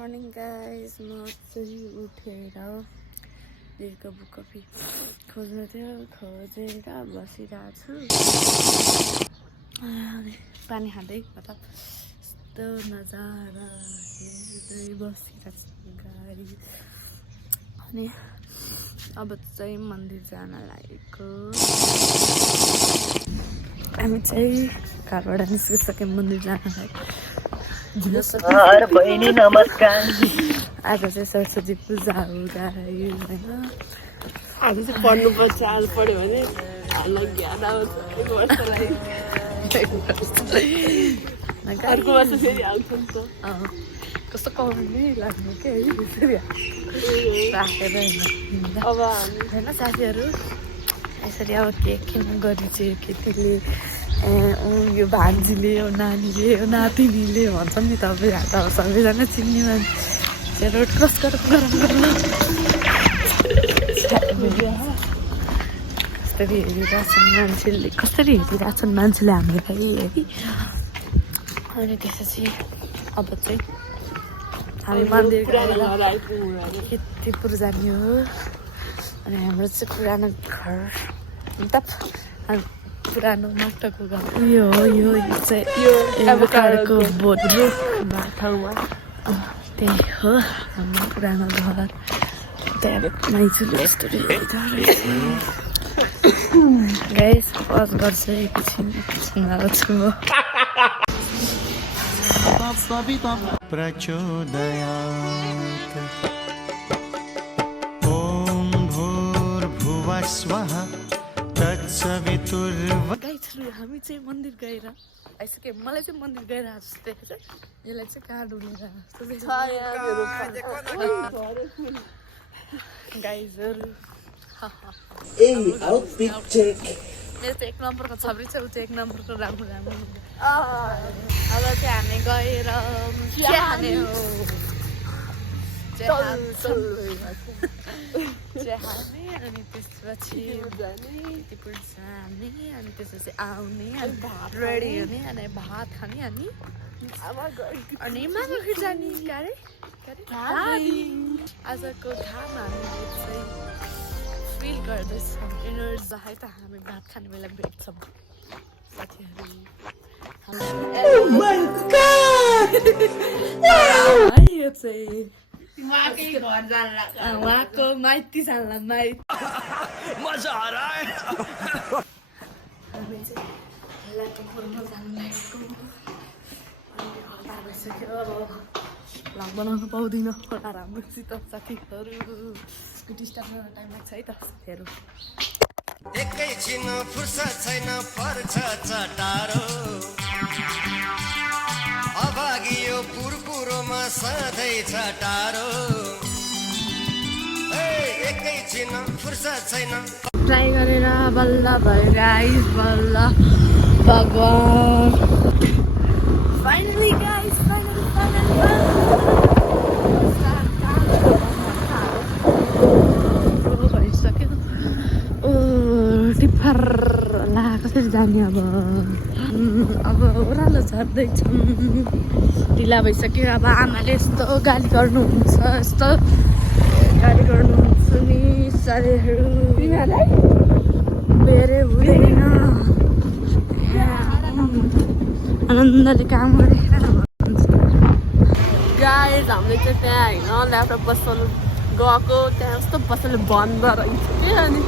morning guys, म चाहिँ उठेर दिलको बुक कफी खोजेर बसिरहेको छु। पानी खाँदै मतलब यस्तो नजारा हेर्दै बसिरहेको छु गाइस। अनि अब चाहिँ मन्दिर जान लागेको। हामी चाहिँ घरबाट निस्किसक्यौँ मन्दिर जानलाई। बहिनी नमस्कार। आज चाहिँ सरस्वती पूजा हो गाइस होइन। आज चाहिँ पढ्नुपर्छ। आज पढ्यो भने हामीलाई ज्ञान आउँछ। एक वर्षलाई अर्को वर्ष फेरि आउँछ नि त। कस्तो कमेडी लाग्नु के है फेरि राखेर होइन। अब हामी होइन साथीहरू यसरी अब केक किन गरिन्छ केटीले यो भान्जीले यो नानीले यो नातिनीले भन्छन् नि तपाईँ त अब सबैजना चिन्ने मान्छे रोड क्रस गरेर कसरी हेरिरहेछन् मान्छेले, कसरी हेरिरहेछन् मान्छेले हामीलाई है। अनि त्यसपछि अब चाहिँ हामी मन्दिर कीर्तिपुर जाने हो। अनि हाम्रो चाहिँ पुरानो घर मतलब पुरानो माटोको घर यो चाहिँ एभोकाडोको बोट ठाउँमा त्यही हो हाम्रो पुरानो घर। त्यहाँ माइजूले यस्तो गाइस पज गर्छ एकछिन आउँछु म। प्रचोदयात् ॐ भूर्भुवः स्वः तत्सवितुर्वरेण्यं। गाइसहरू हामी चाहिँ मन्दिर गएर आइसक्यो। मलाई चाहिँ मन्दिर गएर जस्तो देखेको छ। यसलाई चाहिँ कहाँ डुलेर गाइजहरू मेरो त 1 नम्बरको छब्री छ, ऊ चाहिँ 1 नम्बरको राम्रो राम्रो। अब चाहिँ हामी गएर चिया खाने हो। चिया खाने अनि त्यसपछि कीर्तिपुर जाने अनि त्यसपछि आउने अनि रेडी हुने अनि भात खाने अनि मामाघर जाने। आजको घाम हामीले चाहिँ फिल गर्दैछौँ एनर्जी है त। हामी भात खाने बेला भेट्छौँ साथीहरू। यो चाहिँ उहाँको माइती जान्ला माइत मजा आ रहा है। हामी चाहिँ हेलाको खोल्न जानु लागेको। अनि हल्ला भइसक्यो। अब भ्लग बनाउनु पाउँदिनँ होला राम्रोसित साथीहरू। स्कुटी स्टार्ट गर्न टाइम लाग्छ है त साथीहरू। एकैछिन फुर्सद छैन पर्छ चटारो अभागी यो पुरपुरोमा सधैँ चटारो। एकैछिन फुर्सद छैन। ट्राई गरेर बल्ल भयो गाइस, बल्ल भगवान फाइनली गाइस फाइनली भइसक्यो। टिफर ला कसरी जाने अब ओह्रालो झर्दैछौँ। ढिला भइसक्यो। अब आमाले यस्तो गाली गर्नुहुन्छ, यस्तो गाली गर्नुहुन्छ नि साथीहरू। बेरे हुँदैन आनन्दले काम गरेर गाइस हामीले चाहिँ त्यहाँ होइन ल्यापटप बसाउनु गएको। त्यहाँ कस्तो बसाउनु बन्द रहेछ कि अनि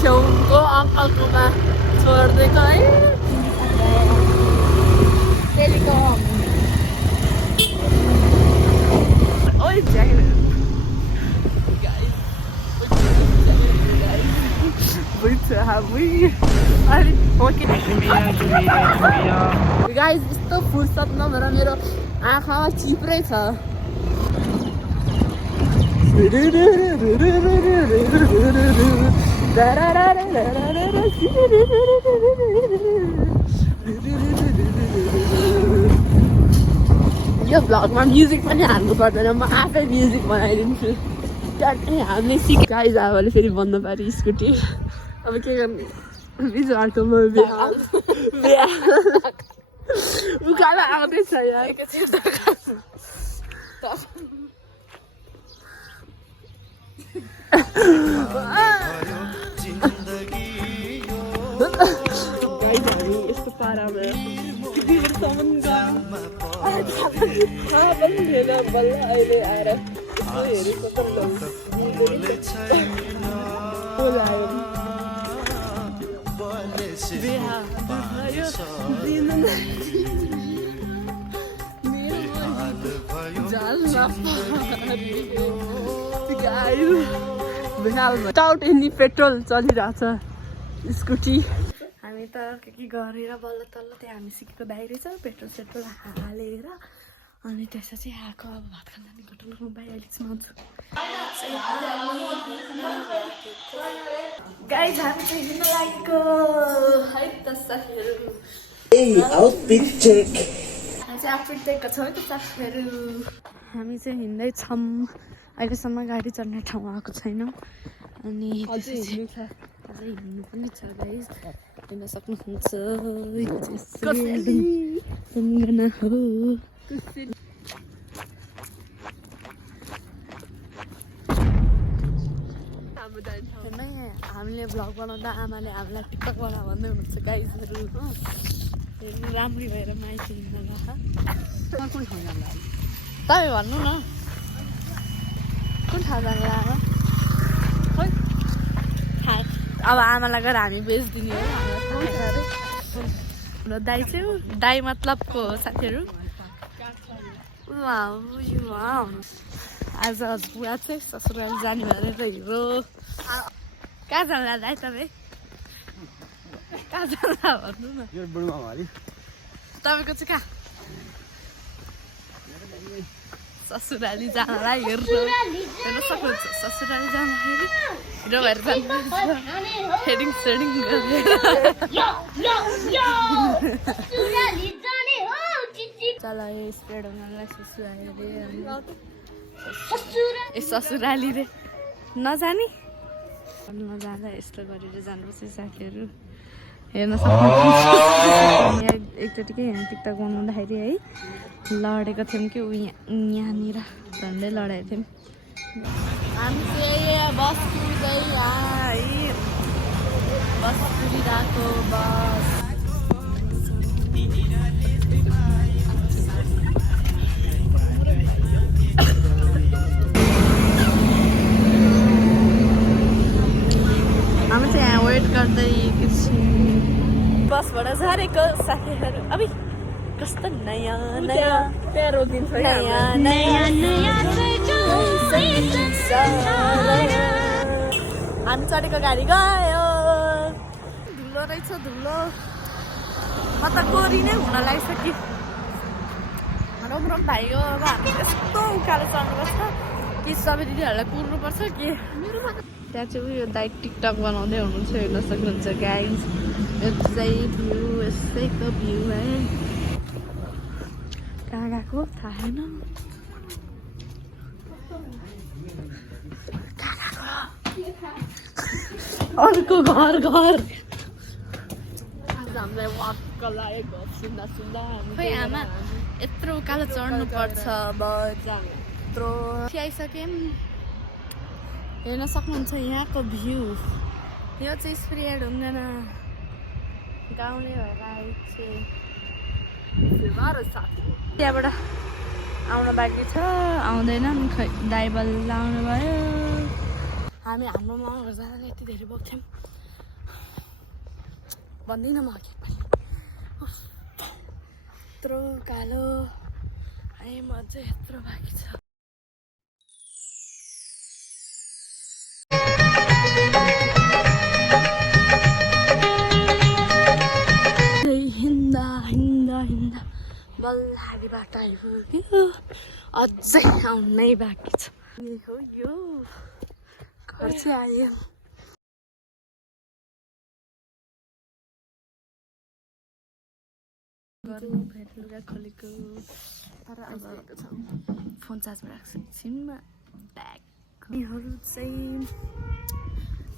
छेउको अङ्कलकोमा छोडिदिएको है। गाइस यस्तो फुर्सद नभएर मेरो आँखामा चिप्रै छ। यो भ्लगमा म्युजिक पनि हाल्नु पर्दैन, म आफै म्युजिक बनाइदिन्छु। त्यहाँ हामीले सिक गाइस आमाले फेरि बन्द पारि स्कुटी। अब के गर्ने बिजु आटोमा उकालो आउँदैछ यार। यस्तो पारामा भिरसम्म पनि थिएन बल्ल अहिले आएर हेरेको टाउट एनी पेट्रोल चलिरहेछ स्कुटी हामी त के गरेर बल्ल तल्ल त्यहाँ हामी सिकेको बाहिर छ पेट्रोल सेट्रोल हालेर अनि त्यसपछि आएको अब भात खाँदा नि घटल बाहिर अलिक समाउँछु गाइस हामी चाहिँ हिँड्न लागेको है त साथीहरू आउटफिट दिएको छौँ है त साथीहरू हामी चाहिँ हिँड्दैछौँ अहिलेसम्म गाडी चढ्ने ठाउँ आएको छैनौँ अनि अझै हिँड्नु पनि छ गाइस हेर्न सक्नुहुन्छ सम्झना हो हामीले भ्लग बनाउँदा आमाले हामीलाई टिकटक बना भन्दै हुनुहुन्छ गाइजहरू हो हेर्नु राम्री भएर माइती हिँड्न गएको कुन ठाउँ जानु तपाईँ भन्नु न कुन ठाउँ जानु लाग्यो अब आमालाई गएर हामी बेचिदिने हो हाम्रो दाइ चाहिँ दाइ मतलबको साथीहरू आज बुवा चाहिँ ससुराली जाने भनेर हिरो कहाँ जाँदा दाइ तपाईँ कहाँ जाँदा भन्नु न तपाईँको चाहिँ कहाँ ससुराली जानलाई हेर्नु सक्नुहुन्छ ससुराली जाँदाखेरि हिरो भएर हेडिङ सेडिङ गरेर चल स्प्रेड हुनलाई ससुराली ए ससुराली रे नजाने नजाँदा यस्तो गरेर जानुपर्छ साथीहरू हेर्न सक्नुहुन्छ एकचोटिकै यहाँ टिकटक बनाउँदाखेरि है लडेको थियौँ कि यहाँनिर झन्डै लडेको थियौँ हामी चाहिँ बस कुर्दै आयौँ बस कुरिरहेको बस हामी चाहिँ यहाँ वेट गर्दै बसबाट झरेको साथीहरू अब कस्तो नयाँ नयाँ हामी चढेको गाडी गयो धुलो रहेछ धुलो म त कोरी नै हुन लागिसक्यो रोम भाइ हो अब हामी यस्तो उकालो चढ्नुपर्छ कि सबै दिदीहरूलाई कुर्नुपर्छ कि त्यहाँ चाहिँ उयो दाइ टिकटक बनाउँदै हुनुहुन्छ हेर्न सक्नुहुन्छ गाइस यो चाहिँ भ्यू यस्तैको भ्यू है कहाँ गएको थाहा छैन अर्को घर हामीलाई वाक्क लागेको सुन्दा सुन्दा खोइ आमा यत्रो उकालो चढ्नु पर्छ अब यत्रो आइसक्यौँ हेर्न सक्नुहुन्छ यहाँको भ्यू यो चाहिँ स्प्रेड हुँदैन गाउँले भएर आइছে त्यहाँबाट आउनु बाँकी छ आउँदैन खै दाइ बल्ल आउनु भयो हामी हाम्रो माउहरू जाँदा यति धेरै बोक्थ्यौँ भन्दिनँ म यत्रो कालो है म चाहिँ यत्रो बाँकी छ हिँड्दा बल्लारी बाटो आइपुग्यो अझै आउनै बाँकी छ हो यो घर चाहिँ आयो लुगा खोलेको फोन चार्जमा राख्छु एकछिनमा ब्यागहरू चाहिँ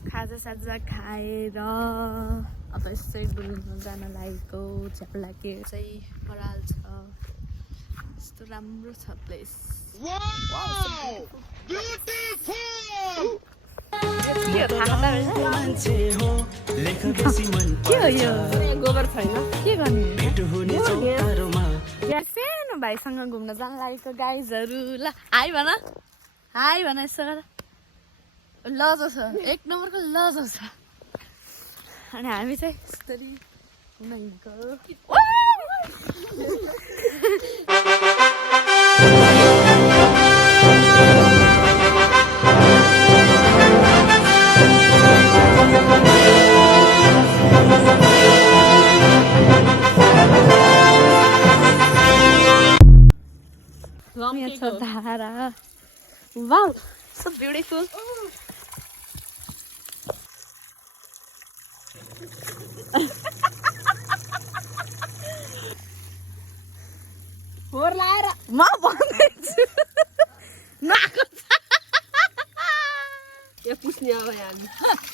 खाजा खाएर अब यस्तै डुल्न जान लागेको झ्याप्लाके चाहिँ पराल छ यस्तो राम्रो छ प्लेस के हो थाहा के हो यो गोबर छैन के गर्ने यहाँ सानो भाइसँग घुम्न जान लागेको गाइजहरू ल हाई भन यसो गर लजो छ 1 नम्बरको लजो छ अनि हामी चाहिँ यसरी घुम्न हिँडेको यहाँ छ धारा वाउ so beautiful फोहोर लाएर म भन्दैछु नाको यो पुस्ने अब हामी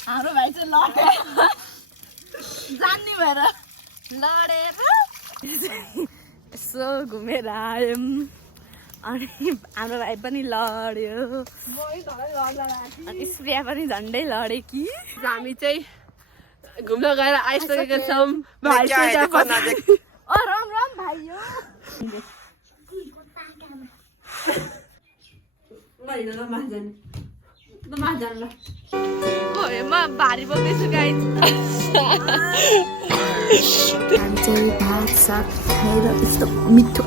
हाम्रो भाइ चाहिँ लडेर जान्ने भएर लडेर यसो घुमेर आयौँ अनि हाम्रो भाइ पनि लड्यो अनि स्प्रिया पनि झन्डै लड्यो कि हामी चाहिँ घुम्न गएर आइसकेका छौँ ओ राम भाइ यो म भारी बोक्दैछु गाई हामी चाहिँ भात साग खाएर यस्तो मिठो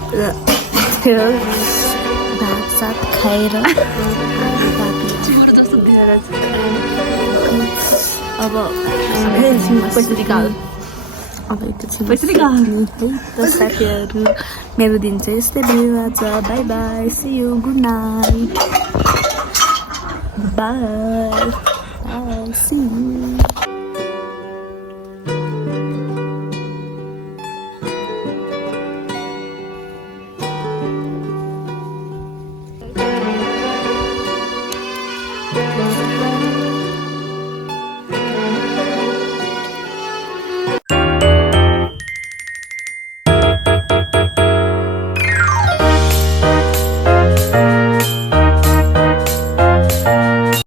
भात साग खाएर अब पैसा निकाल अब एकछिन साथीहरू मेरो दिन चाहिँ यस्तै भइरहेछ bye bye see you good night bye see you